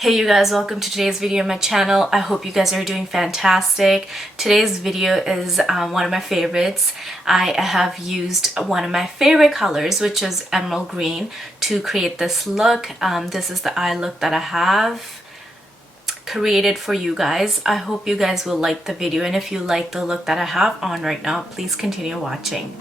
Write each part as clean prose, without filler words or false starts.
Hey you guys, welcome to today's video on my channel. I hope you guys are doing fantastic. Today's video is one of my favorites. I have used one of my favorite colors, which is emerald green, to create this look. This is the eye look that I have created for you guys. I hope you guys will like the video, and if you like the look that I have on right now, please continue watching.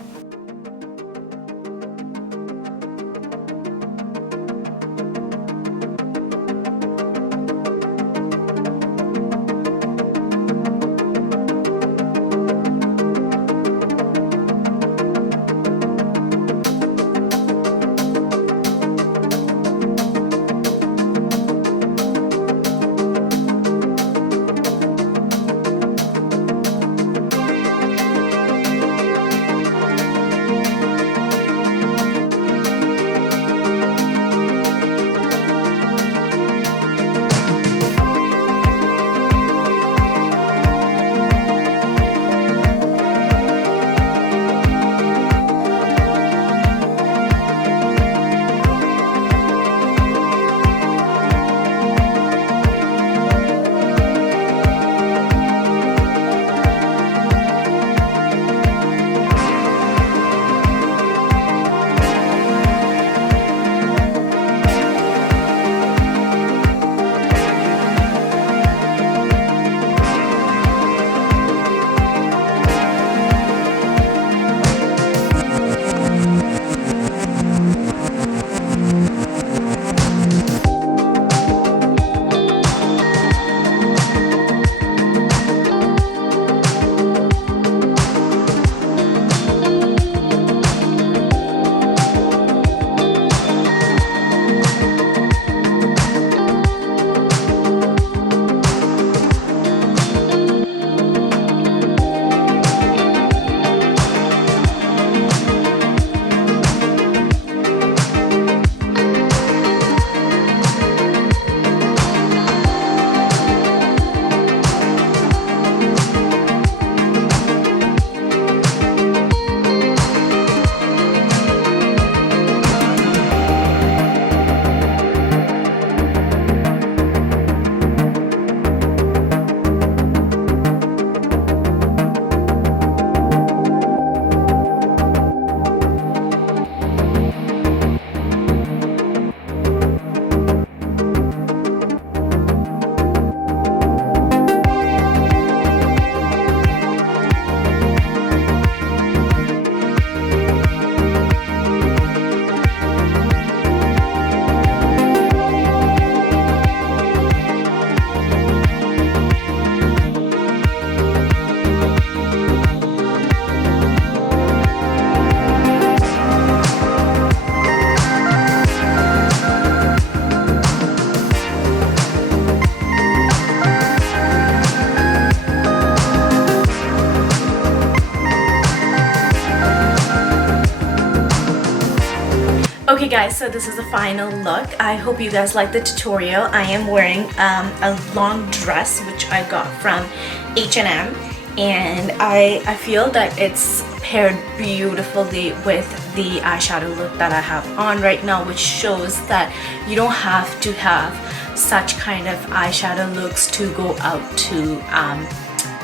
Okay guys, so this is the final look. I hope you guys like the tutorial. I am wearing a long dress which I got from H&M, and I feel that it's paired beautifully with the eyeshadow look that I have on right now, which shows that you don't have to have such kind of eyeshadow looks to go out to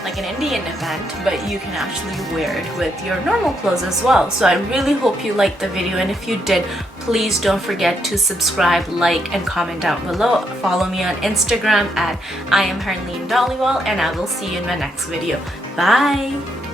like an Indian event, but you can actually wear it with your normal clothes as well. So I really hope you liked the video, and if you did, please don't forget to subscribe, like, and comment down below. Follow me on Instagram at I am Harleen Dollywall, and I will see you in my next video. Bye!